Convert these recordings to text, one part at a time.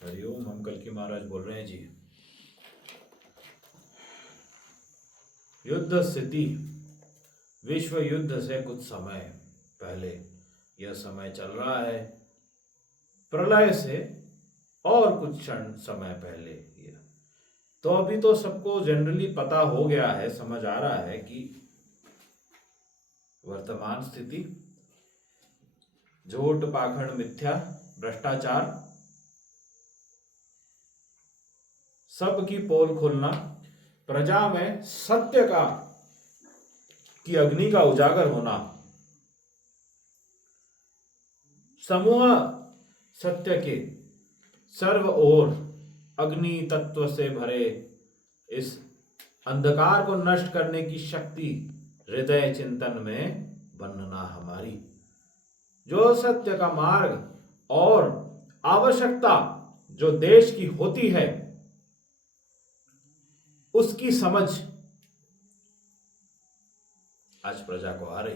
हरिओम। हम कल की महाराज बोल रहे हैं जी। युद्ध स्थिति। विश्व युद्ध से कुछ समय पहले यह समय चल रहा है। प्रलय से और कुछ क्षण समय पहले यह तो अभी तो सबको जनरली पता हो गया है, समझ आ रहा है कि वर्तमान स्थिति झूठ, पाखंड, मिथ्या, भ्रष्टाचार सबकी पोल खुलना, प्रजा में सत्य का की अग्नि का उजागर होना, समूह सत्य के सर्व ओर अग्नि तत्व से भरे इस अंधकार को नष्ट करने की शक्ति हृदय चिंतन में बनना हमारी। जो सत्य का मार्ग और आवश्यकता जो देश की होती है उसकी समझ आज प्रजा को आ रही।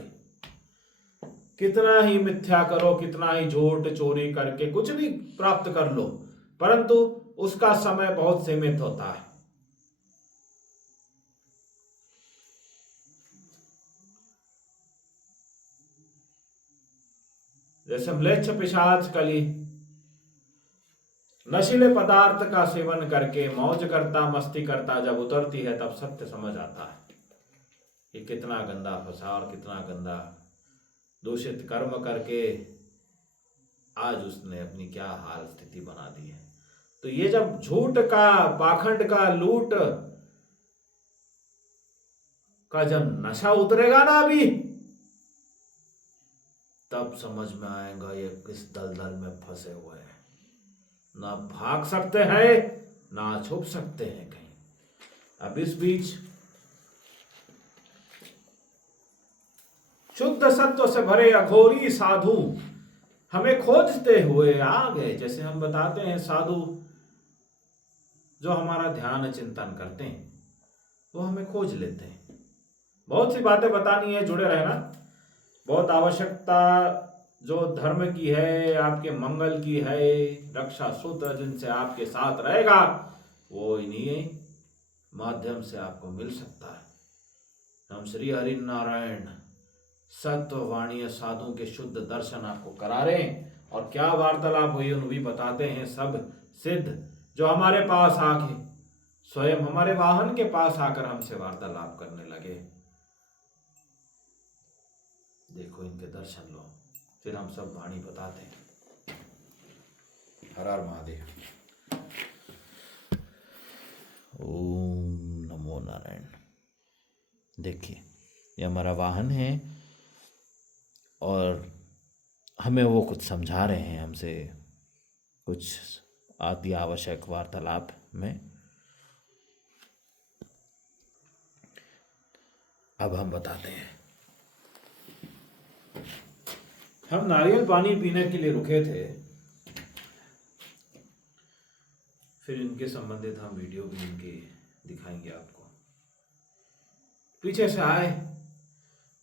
कितना ही मिथ्या करो, कितना ही झूठ चोरी करके कुछ भी प्राप्त कर लो, परंतु उसका समय बहुत सीमित होता है। जैसे म्लेच्छ पिशाच कली नशीले पदार्थ का सेवन करके मौज करता, मस्ती करता जब उतरती है तब सत्य समझ आता है कि कितना गंदा फंसा और कितना गंदा दूषित कर्म करके आज उसने अपनी क्या हाल स्थिति बना दी है। तो ये जब झूठ का, पाखंड का, लूट का जब नशा उतरेगा ना अभी, तब समझ में आएगा ये किस दलदल में फंसे हुए हैं। ना भाग सकते हैं, ना छुप सकते हैं कहीं। अब इस बीच शुद्ध सत्व से भरे अघोरी साधु हमें खोजते हुए आ गए। जैसे हम बताते हैं, साधु जो हमारा ध्यान चिंतन करते हैं वो हमें खोज लेते हैं। बहुत सी बातें बतानी है, जुड़े रहना। बहुत आवश्यकता जो धर्म की है, आपके मंगल की है, रक्षा सूत्र जिनसे आपके साथ रहेगा, वो इन्हीं माध्यम से आपको मिल सकता है। हम श्री हरि नारायण सत्ववाणी साधु के शुद्ध दर्शन आपको करा रहे हैं और क्या वार्तालाप हुई उन भी बताते हैं। सब सिद्ध जो हमारे पास आके स्वयं हमारे वाहन के पास आकर हमसे वार्तालाप करने लगे, देखो इनके दर्शन लो, फिर हम सब वाणी बताते हैं। हर हर महादेव। ओम नमो नारायण। देखिए ये हमारा वाहन है और हमें वो कुछ समझा रहे हैं, हमसे कुछ अति आवश्यक वार्तालाप में। अब हम बताते हैं। हम नारियल पानी पीने के लिए रुके थे, फिर इनके संबंधित हम वीडियो भी इनके दिखाएंगे आपको। पीछे से आए,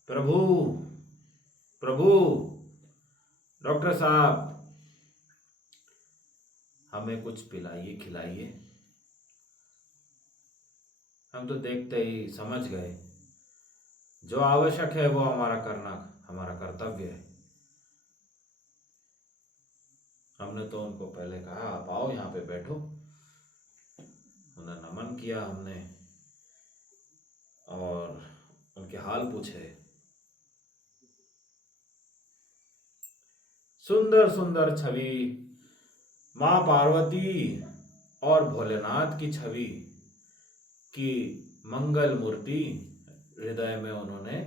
प्रभु प्रभु डॉक्टर साहब हमें कुछ पिलाइए खिलाइए। हम तो देखते ही समझ गए जो आवश्यक है वो हमारा करना हमारा कर्तव्य है। हमने तो उनको पहले कहा आप आओ यहाँ पे बैठो, उन्हें नमन किया हमने और उनके हाल पूछे। सुंदर सुंदर छवि माँ पार्वती और भोलेनाथ की छवि की मंगल मूर्ति हृदय में उन्होंने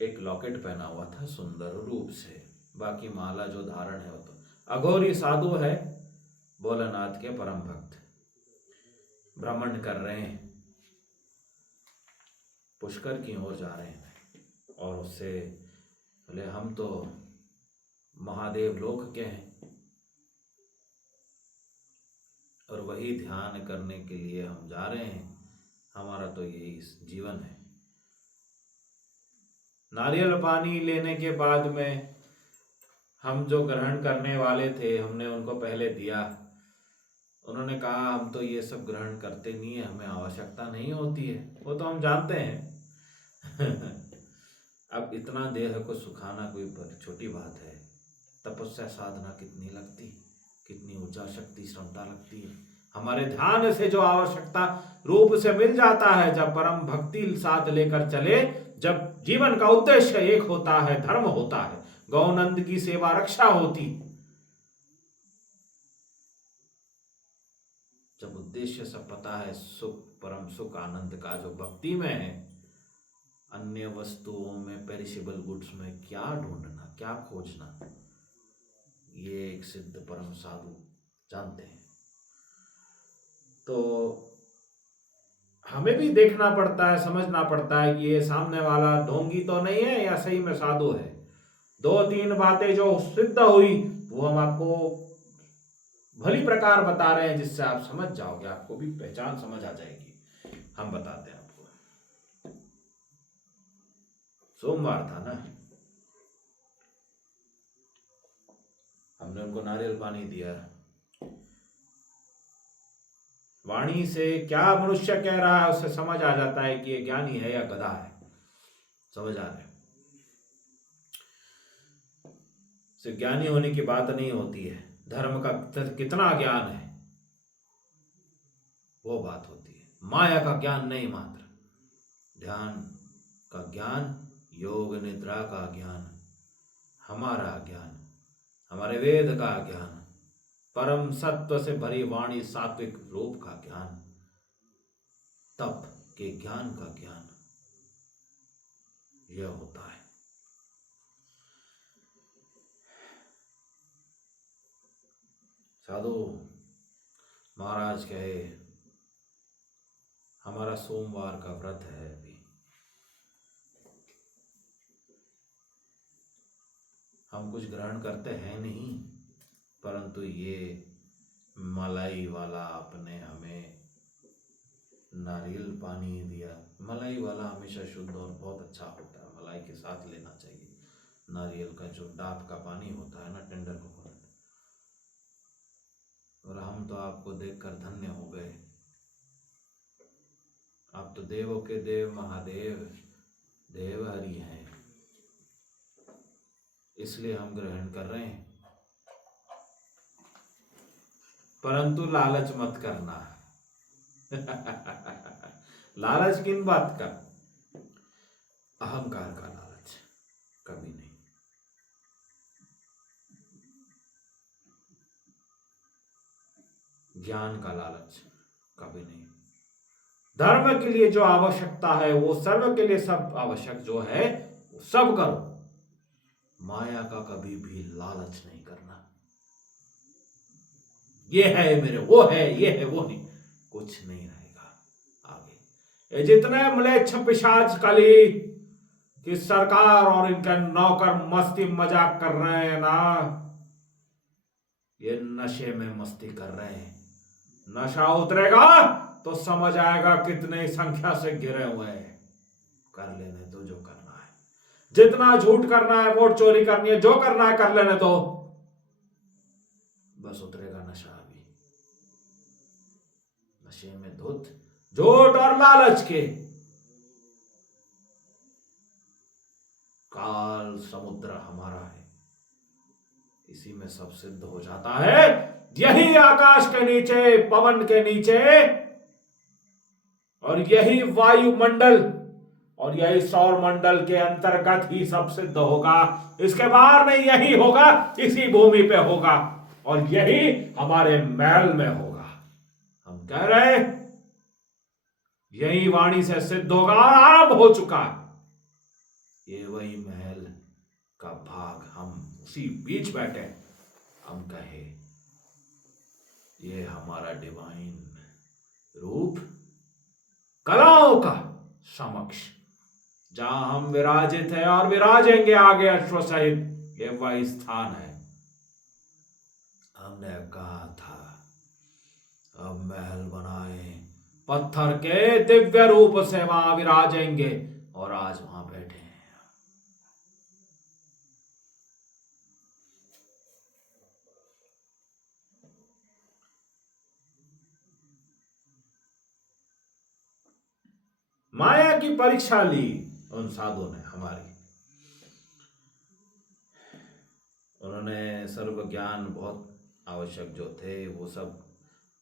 एक लॉकेट पहना हुआ था सुंदर रूप से। बाकी माला जो धारण है वो तो अघोरी साधु है, भोलेनाथ के परम भक्त भ्रमण कर रहे हैं, पुष्कर की ओर जा रहे हैं और उससे बोले हम तो महादेव लोक के हैं और वही ध्यान करने के लिए हम जा रहे हैं। हमारा तो यही जीवन है। नारियल पानी लेने के बाद में हम जो ग्रहण करने वाले थे हमने उनको पहले दिया उन्होंने कहा हम तो ये सब ग्रहण करते नहीं है, हमें आवश्यकता नहीं होती है। वो तो हम जानते हैं। अब इतना देह को सुखाना कोई छोटी बात है। तपस्या साधना कितनी लगती, कितनी ऊर्जा शक्ति श्रमता लगती है। हमारे ध्यान से जो आवश्यकता रूप से मिल जाता है, जब परम भक्ति साथ लेकर चले, जब जीवन का उद्देश्य एक होता है, धर्म होता है, गौनंद की सेवा रक्षा होती, जब उद्देश्य सब पता है, सुख परम सुख आनंद का जो भक्ति में है, अन्य वस्तुओं में पेरिशेबल गुड्स में क्या ढूंढना, क्या खोजना, ये एक सिद्ध परम साधु जानते हैं। तो हमें भी देखना पड़ता है, समझना पड़ता है कि ये सामने वाला ढोंगी तो नहीं है या सही में साधु है। 2-3 बातें जो सिद्ध हुई वो हम आपको भली प्रकार बता रहे हैं, जिससे आप समझ जाओगे, आपको भी पहचान समझ आ जाएगी। हम बताते हैं आपको। सोमवार था ना, हमने उनको नारियल पानी दिया। वाणी से क्या मनुष्य कह रहा है उससे समझ आ जाता है कि ये ज्ञानी है या गधा है। समझ आ रहे, सिर्फ ज्ञानी होने की बात नहीं होती है, धर्म का कितना ज्ञान है वो बात होती है। माया का ज्ञान नहीं, मात्र ध्यान का ज्ञान, योग निद्रा का ज्ञान, हमारा ज्ञान, हमारे वेद का ज्ञान, परम सत्व से भरी वाणी, सात्विक रूप का ज्ञान, तप के ज्ञान का ज्ञान, यह होता है। साधु महाराज कहे हमारा सोमवार का व्रत है, अभी हम कुछ ग्रहण करते हैं नहीं, परंतु ये मलाई वाला आपने हमें नारियल पानी दिया। मलाई वाला हमेशा शुद्ध और बहुत अच्छा होता है, मलाई के साथ लेना चाहिए। नारियल का जो डाब का पानी होता है ना, टेंडर कोकोनट, और हम तो आपको देखकर धन्य हो गए। आप तो देवों के देव महादेव देवहरि हैं, इसलिए हम ग्रहण कर रहे हैं। परंतु लालच मत करना। लालच किन बात का? अहंकार का लालच कभी नहीं। ज्ञान का लालच कभी नहीं। धर्म के लिए जो आवश्यकता है वो सर्व के लिए सब आवश्यक जो है वो सब करो। माया का कभी भी लालच नहीं करना। ये है मेरे, वो है, ये है, वो नहीं, कुछ नहीं रहेगा आगे। ये जितने म्लेच्छ पिशाच कली कि सरकार और इनके नौकर मस्ती मजाक कर रहे हैं ना, ये नशे में मस्ती कर रहे हैं। नशा उतरेगा तो समझ आएगा कितने संख्या से गिरे हुए हैं। कर लेने तो जो करना है, जितना झूठ करना है, वोट चोरी करनी है, जो करना है कर लेने तो, बस उतरेगा नशा। अभी नशे में धुत झूठ और लालच के काल समुद्र हमारा है, इसी में सब सिद्ध हो जाता है। यही आकाश के नीचे, पवन के नीचे, और यही वायुमंडल और यही सौर मंडल के अंतर्गत ही सब सिद्ध होगा। इसके बाहर नहीं, यही होगा, इसी भूमि पे होगा, और यही हमारे महल में होगा। हम कह रहे यही वाणी से सिद्ध होगा, आरंभ हो चुका। ये वही महल का भाग, हम उसी बीच बैठे, हम कहे ये हमारा डिवाइन रूप कलाओं का समक्ष जहां हम विराजित है और विराजेंगे आगे अश्व सहित, ये वही स्थान है। हमने कहा था अब महल बनाए, पत्थर के दिव्य रूप से वहां विराजेंगे, और आज वहां बैठे हैं। माया की परीक्षा ली उन साधुओं ने हमारी। उन्होंने सर्व ज्ञान बहुत आवश्यक जो थे वो सब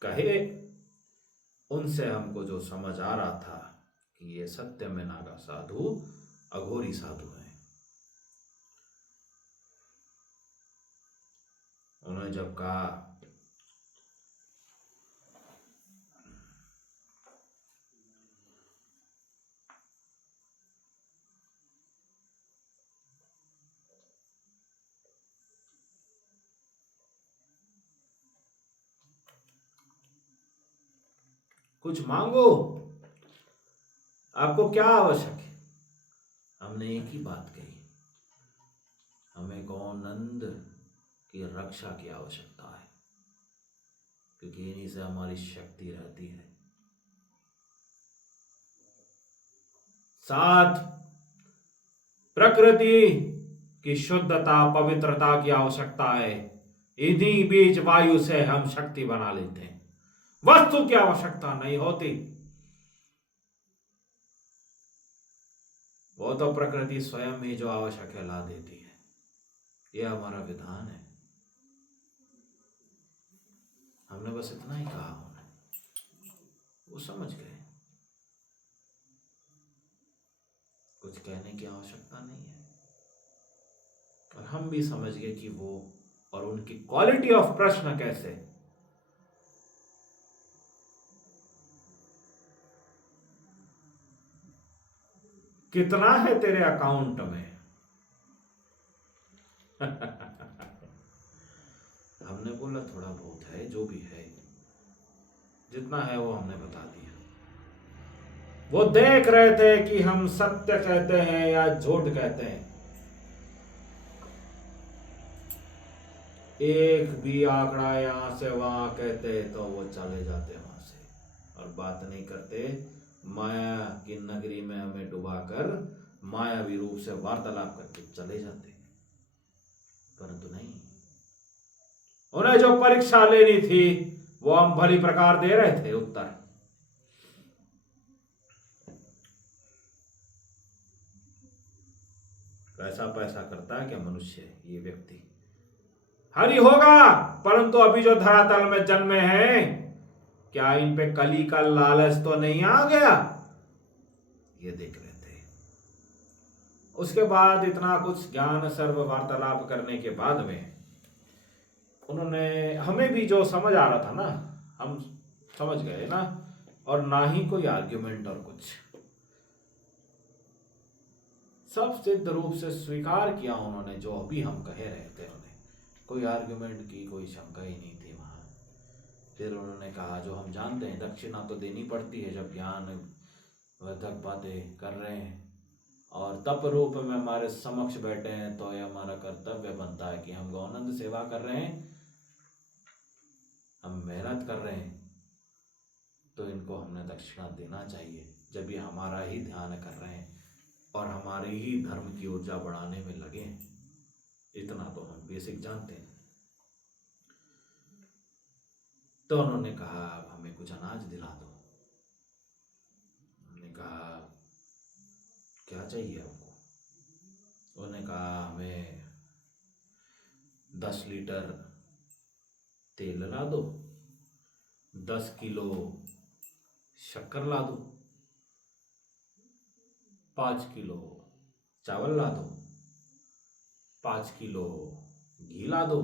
कहे। उनसे हमको जो समझ आ रहा था कि ये सत्य में नागा साधु अघोरी साधु हैं। उन्होंने जब कहा कुछ मांगो, आपको क्या आवश्यक है? हमने एक ही बात कही, हमें गौनंद की रक्षा की आवश्यकता है, क्योंकि इन्हीं से हमारी शक्ति रहती है। साथ प्रकृति की शुद्धता पवित्रता की आवश्यकता है। इन्हीं बीच वायु से हम शक्ति बना लेते हैं, वस्तु की आवश्यकता नहीं होती। वो तो प्रकृति स्वयं ही जो आवश्यक है ला देती है। यह हमारा विधान है। हमने बस इतना ही कहा, उन्हें वो समझ गए। कुछ कहने की आवश्यकता नहीं है। और हम भी समझ गए कि वो और उनकी क्वालिटी ऑफ प्रश्न कैसे। कितना है तेरे अकाउंट में? हमने बोला थोड़ा बहुत है, जो भी है, जितना है वो हमने बता दिया। वो देख रहे थे कि हम सत्य कहते हैं या झूठ कहते हैं। एक भी आंकड़ा यहां से वहां कहते तो वो चले जाते वहां से और बात नहीं करते। माया की नगरी में हमें डुबाकर मायावी रूप से वार्तालाप करके चले जाते, परंतु नहीं। उन्हें जो परीक्षा लेनी थी वो हम भली प्रकार दे रहे थे उत्तर। पैसा पैसा करता है क्या मनुष्य? ये व्यक्ति हरि होगा, परंतु अभी जो धरातल में जन्मे हैं, क्या इन पे कली का लालच तो नहीं आ गया? ये देख रहे थे। उसके बाद इतना कुछ ज्ञान सर्व वार्तालाप करने के बाद में उन्होंने, हमें भी जो समझ आ रहा था ना, हम समझ गए ना, और ना ही कोई आर्ग्यूमेंट और कुछ, सब सिद्ध रूप से स्वीकार किया उन्होंने। जो अभी हम कह रहे थे, उन्हें कोई आर्ग्यूमेंट की कोई शंका ही नहीं थी वहां। फिर उन्होंने कहा जो हम जानते हैं, दक्षिणा तो देनी पड़ती है जब ज्ञान वर्धक बातें कर रहे हैं और तप रूप में हमारे समक्ष बैठे हैं, तो ये हमारा कर्तव्य बनता है कि हम गौनंद सेवा कर रहे हैं, हम मेहनत कर रहे हैं, तो इनको हमने दक्षिणा देना चाहिए। जब ये हमारा ही ध्यान कर रहे हैं और हमारे ही धर्म की ऊर्जा बढ़ाने में लगे हैं, इतना तो हम बेसिक जानते हैं। तो उन्होंने कहा अब हमें कुछ अनाज दिला दो। हमने कहा क्या चाहिए आपको? उन्होंने कहा हमें 10 लीटर तेल ला दो, 10 किलो शक्कर ला दो, 5 किलो चावल ला दो, 5 किलो घी ला दो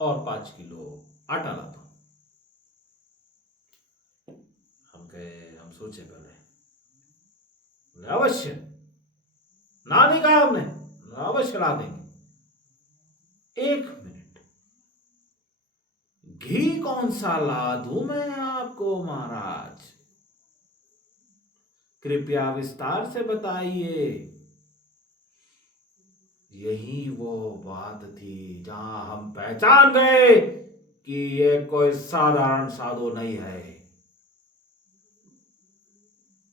और 5 किलो आटा ला दो। हम सोचे पहले, अवश्य, ना नहीं कहा हमने, अवश्य ला देंगे। 1 मिनट, घी कौन सा ला दूं मैं आपको महाराज? कृपया विस्तार से बताइए। यही वो बात थी जहां हम पहचान गए कि ये कोई साधारण साधु नहीं है,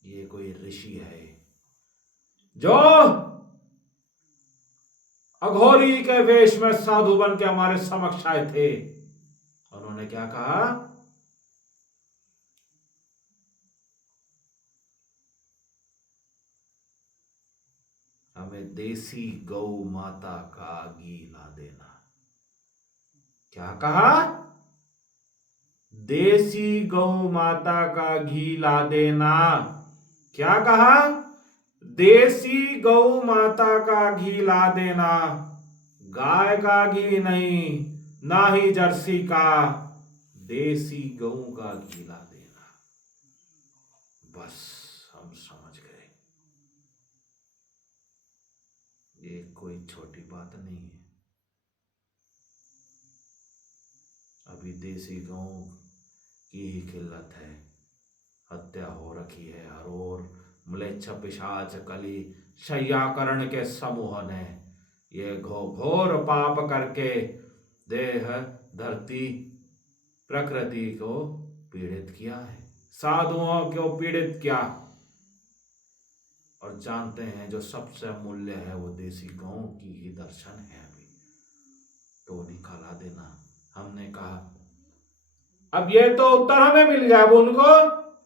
ये कोई ऋषि है जो अघोरी के वेश में साधु बन के हमारे समक्ष आए थे। उन्होंने क्या कहा? हमें देसी गौ माता का घी ला देना। क्या कहा? देसी गौ माता का घी ला देना। क्या कहा? देसी गौ माता का घी ला देना। गाय का घी नहीं, ना ही जर्सी का, देसी गौ का घी ला देना। बस हम समझ गए, ये कोई छोटी बात नहीं है। अभी देसी गौ की ही किल्लत है, हत्या हो रखी है हर ओर। म्लेच्छ पिशाच कली शय्याकरण के समूह ने ये घोर पाप करके देह, धरती, प्रकृति को पीड़ित किया है, साधुओं को पीड़ित किया। और जानते हैं जो सबसे अमूल्य है वो देसी गौ की ही दर्शन है। अभी तो निकाला देना। हमने कहा अब ये तो उत्तर हमें मिल गया अब उनको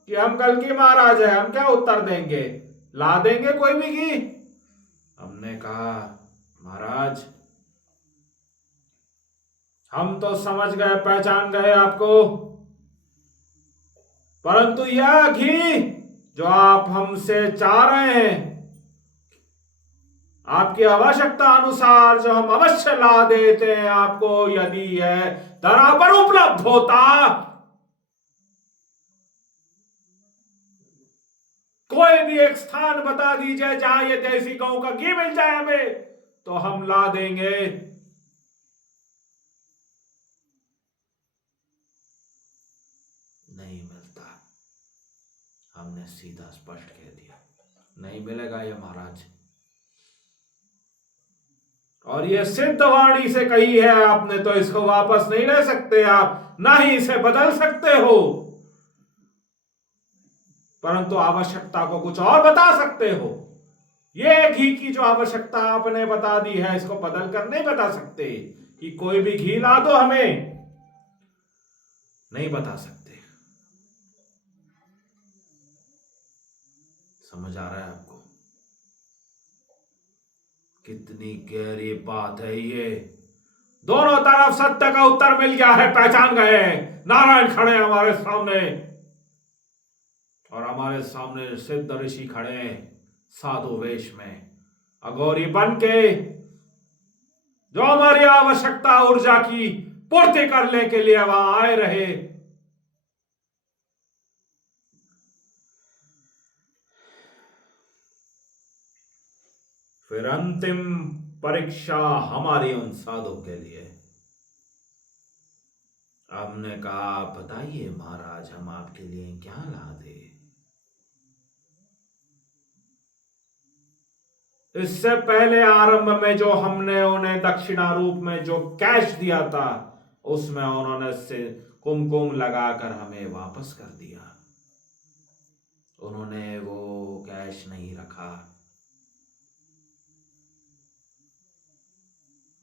कि हम कल के महाराज है, हम क्या उत्तर देंगे? ला देंगे कोई भी घी? हमने कहा महाराज हम तो समझ गए, पहचान गए आपको, परंतु यह घी जो आप हमसे चाह रहे हैं, आपकी आवश्यकता अनुसार जो हम अवश्य ला देते हैं आपको, यदि यह धरा पर उपलब्ध होता, कोई भी एक स्थान बता दीजिए जहां ये देसी गौ का घी मिल जाए हमें, तो हम ला देंगे। नहीं मिलता। हमने सीधा स्पष्ट कह दिया नहीं मिलेगा ये महाराज। और ये सिद्ध वाणी से कही है आपने, तो इसको वापस नहीं ले सकते आप, ना ही इसे बदल सकते हो। परंतु आवश्यकता को कुछ और बता सकते हो। ये घी की जो आवश्यकता आपने बता दी है, इसको बदल कर नहीं बता सकते कि कोई भी घी ला दो हमें, नहीं बता सकते। समझ आ रहा है आपको कितनी गहरी बात है ये? दोनों तरफ सत्य का उत्तर मिल गया है, पहचान गए। नारायण खड़े हमारे सामने और हमारे सामने सिद्ध ऋषि खड़े हैं साधु वेश में, अघोरी बन के, जो हमारी आवश्यकता ऊर्जा की पूर्ति करने के लिए वहां आए रहे। फिर अंतिम परीक्षा हमारी उन साधु के लिए। हमने कहा बताइए महाराज हम आपके लिए क्या ला दे? इससे पहले आरंभ में जो हमने उन्हें दक्षिणा रूप में जो कैश दिया था, उसमें उन्होंने से कुमकुम लगाकर हमें वापस कर दिया। उन्होंने वो कैश नहीं रखा।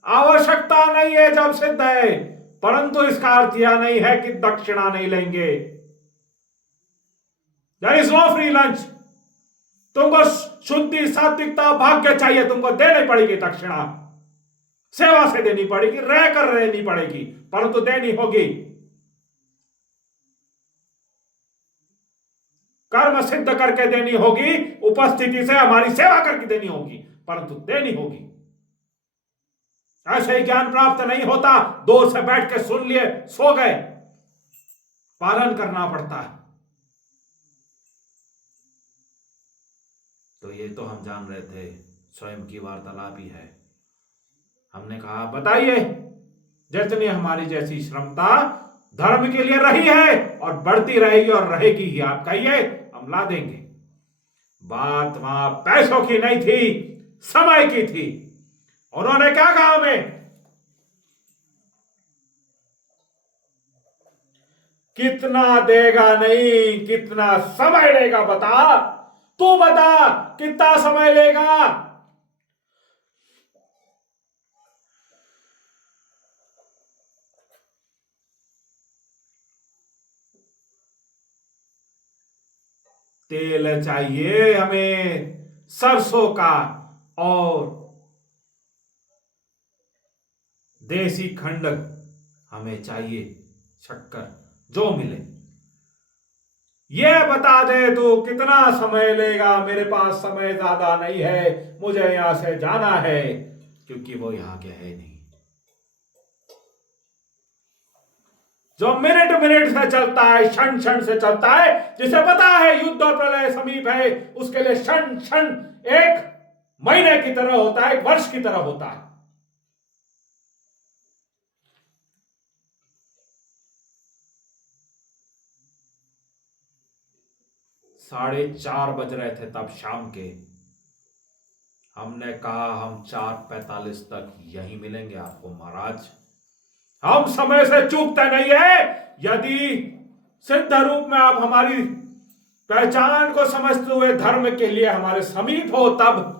आवश्यकता नहीं है जब सिद्ध है, परंतु इसका अर्थ यह नहीं है कि दक्षिणा नहीं लेंगे। There is no free lunch. तुमको शुद्धि, सात्विकता, भाग्य चाहिए, तुमको देनी पड़ेगी दक्षिणा। सेवा से देनी पड़ेगी, रह कर देनी पड़ेगी, परंतु देनी होगी। कर्म सिद्ध करके देनी होगी, उपस्थिति से हमारी सेवा करके देनी होगी, परंतु देनी होगी। ऐसे ही ज्ञान प्राप्त नहीं होता, दूर से बैठ के सुन लिए सो गए। पालन करना पड़ता है। तो ये तो हम जान रहे थे, स्वयं की वार्तालाप ही है। हमने कहा बताइए, जितनी हमारी जैसी श्रमता धर्म के लिए रही है और बढ़ती रहेगी और रहेगी ही, आप कहिए हम ला देंगे। बात वहां पैसों की नहीं थी, समय की थी। उन्होंने क्या कहा हमें? कितना देगा नहीं, कितना समय लेगा बता, तू बता कितना समय लेगा। तेल चाहिए हमें सरसों का, और देसी खंड हमें चाहिए, शक्कर जो मिले। ये बता दे तू कितना समय लेगा, मेरे पास समय ज्यादा नहीं है, मुझे यहां से जाना है, क्योंकि वो यहां के है नहीं। जो मिनट मिनट से चलता है, क्षण क्षण से चलता है, जिसे पता है युद्ध और प्रलय समीप है, उसके लिए क्षण क्षण एक महीने की तरह होता है, एक वर्ष की तरह होता है। 4:30 बज रहे थे तब शाम के। हमने कहा हम 4:45 तक यही मिलेंगे आपको महाराज। हम समय से चूकते नहीं है। यदि सिद्ध रूप में आप हमारी पहचान को समझते हुए धर्म के लिए हमारे समीप हो, तब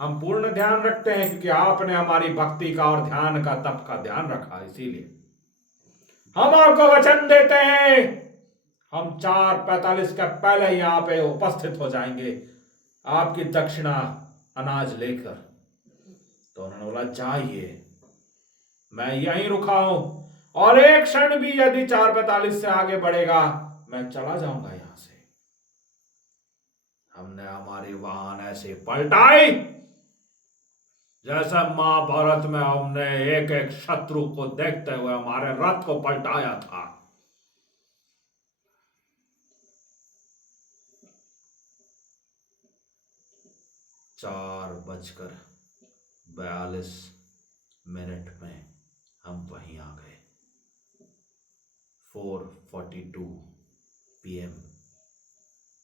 हम पूर्ण ध्यान रखते हैं, क्योंकि आपने हमारी भक्ति का और ध्यान का, तप का ध्यान रखा। इसीलिए हम आपको वचन देते हैं, हम 4:45 के पहले यहां पे उपस्थित हो जाएंगे, आपकी दक्षिणा अनाज लेकर। तो उन्होंने बोला जाइए, मैं यहीं रुका हूं, और एक क्षण भी यदि 4:45 से आगे बढ़ेगा मैं चला जाऊंगा यहां से। हमने हमारी वाहन ऐसे पलटाई जैसे महाभारत में हमने एक एक शत्रु को देखते हुए हमारे रथ को पलटाया था। चार 4:42 में हम वहीं आ गए। 4:42 PM,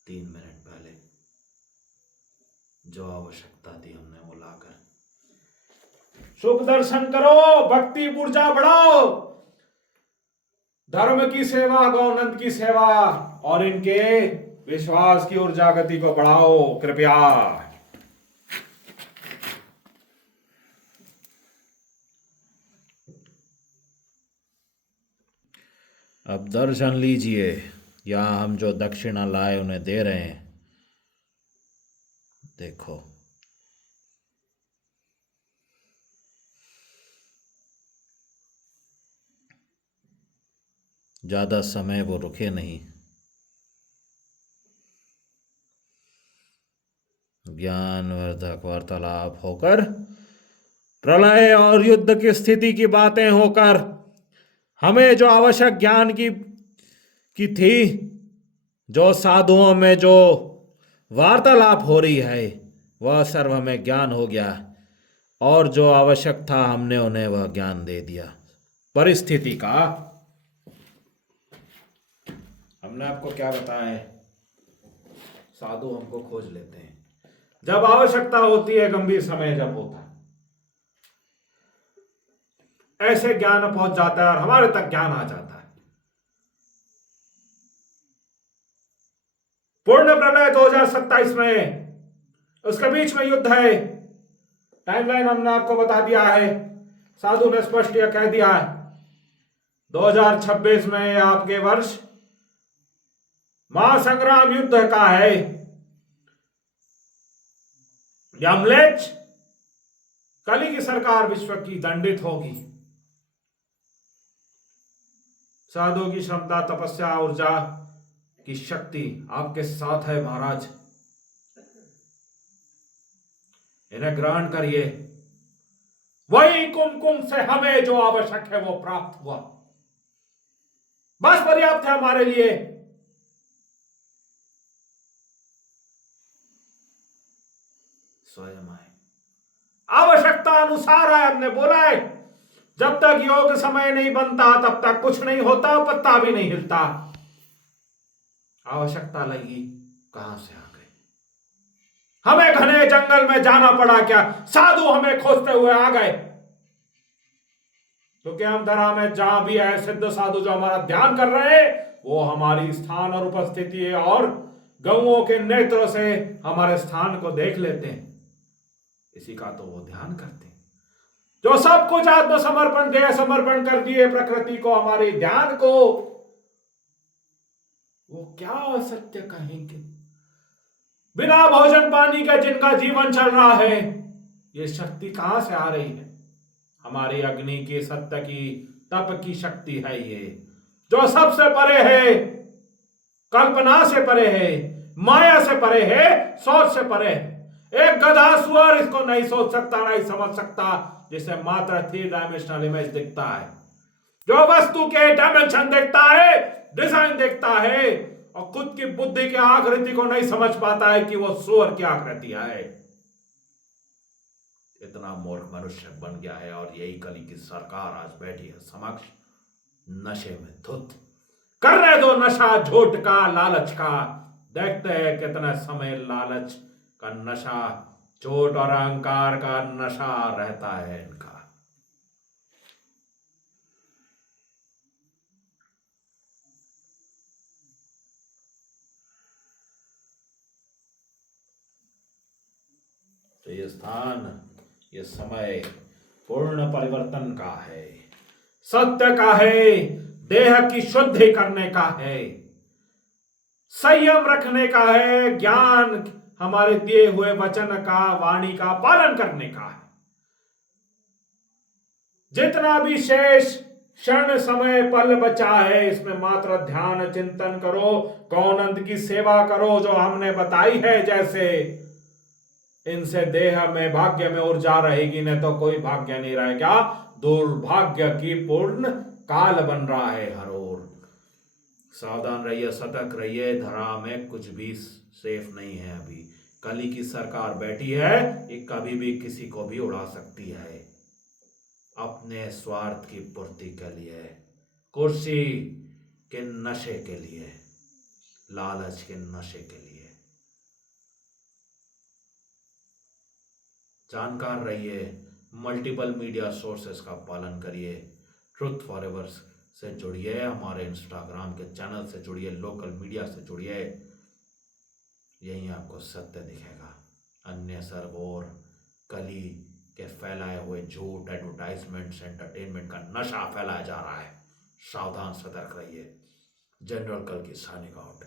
3 मिनट पहले जो आवश्यकता थी हमने वो लाकर। शुभ दर्शन करो, भक्ति ऊर्जा बढ़ाओ, धर्म की सेवा, गौनंद की सेवा और इनके विश्वास की ऊर्जा गति को बढ़ाओ कृपया। अब दर्शन लीजिए, यहां हम जो दक्षिणा लाए उन्हें दे रहे हैं। देखो, ज्यादा समय वो रुके नहीं। ज्ञानवर्धक वार्तालाप होकर, प्रलय और युद्ध की स्थिति की बातें होकर, हमें जो आवश्यक ज्ञान की थी, जो साधुओं में जो वार्तालाप हो रही है, वह सर्व हमें ज्ञान हो गया, और जो आवश्यक था हमने उन्हें वह ज्ञान दे दिया। परिस्थिति का हमने आपको क्या बताया है, साधु हमको खोज लेते हैं जब आवश्यकता होती है, गंभीर समय जब होता है, ऐसे ज्ञान पहुंच जाता है और हमारे तक ज्ञान आ जाता है। पूर्ण प्रलय 2027 में, उसके बीच में युद्ध है। टाइमलाइन हमने आपको बता दिया है, साधु ने स्पष्ट यह कह दिया है, 2026 में आपके वर्ष महासंग्राम युद्ध का है। यमलेच कली की सरकार विश्व की दंडित होगी। साधु की क्षमता, तपस्या, ऊर्जा की शक्ति आपके साथ है महाराज, इन्हें ग्रहण करिए। वही कुमकुम से हमें जो आवश्यक है वो प्राप्त हुआ, बस पर्याप्त है हमारे लिए। स्वयं आए, आवश्यकता अनुसार है, हमने बोला है, जब तक योग समय नहीं बनता तब तक कुछ नहीं होता, पत्ता भी नहीं हिलता। आवश्यकता लगी, कहां से आ गए? हमें घने जंगल में जाना पड़ा क्या? साधु हमें खोजते हुए आ गए, क्योंकि हम धरा में जहां भी है, सिद्ध साधु जो हमारा ध्यान कर रहे हैं, वो हमारी स्थान और उपस्थिति है, और गौओं के नेत्रों से हमारे स्थान को देख लेते हैं, इसी का तो वो ध्यान करते हैं। जो सब कुछ आत्मसमर्पण, देह समर्पण कर दिए प्रकृति को, हमारे ध्यान को, वो क्या असत्य कहेंगे? बिना भोजन पानी के जिनका जीवन चल रहा है, ये शक्ति कहां से आ रही है? हमारी अग्नि की, सत्य की, तप की शक्ति है ये, जो सबसे परे है, कल्पना से परे है, माया से परे है, सोच से परे है। एक गधा सुअर इसको नहीं सोच सकता, नहीं समझ सकता, जिसे मात्र 3 डायमेंशनल इमेज दिखता है, जो वस्तु के डायमेंशन देखता है, डिजाइन देखता है, और खुद की बुद्धि की आकृति को नहीं समझ पाता है कि वो सुअर की आकृति है। इतना मूर्ख मनुष्य बन गया है, और यही कली की सरकार आज बैठी है समक्ष, नशे में धुत। करने दो नशा झूठ का, लालच का, देखते हैं कितना समय लालच का नशा, झूठ और अहंकार का नशा रहता है इनका। तो ये स्थान, ये समय पूर्ण परिवर्तन का है, सत्य का है, देह की शुद्धि करने का है, संयम रखने का है, ज्ञान हमारे दिए हुए वचन का, वाणी का पालन करने का है। जितना भी शेष क्षण समय पल बचा है, इसमें मात्र ध्यान चिंतन करो, गौनंद की सेवा करो जो हमने बताई है। जैसे इनसे देह में, भाग्य में ऊर्जा रहेगी, नहीं तो कोई भाग्य नहीं रहेगा। दुर्भाग्य की पूर्ण काल बन रहा है हर ओर। सावधान रहिए, सतर्क रहिए, धरा में कुछ भी सेफ नहीं है। अभी कली की सरकार बैठी है, ये कभी भी किसी को भी उड़ा सकती है, अपने स्वार्थ की पूर्ति के लिए, कुर्सी के नशे के लिए, लालच के नशे के लिए। जानकार रहिए, मल्टीपल मीडिया सोर्सेस का पालन करिए, ट्रुथ फॉरएवर से जुड़िए, हमारे इंस्टाग्राम के चैनल से जुड़िए, लोकल मीडिया से जुड़िए, यहीं आपको सत्य दिखेगा। अन्य सरगोर कली के फैलाए हुए झूठ, एडवर्टाइजमेंट्स, एंटरटेनमेंट का नशा फैलाया जा रहा है। सावधान, सतर्क रहिए। जनरल कल की साइनिंग आउट।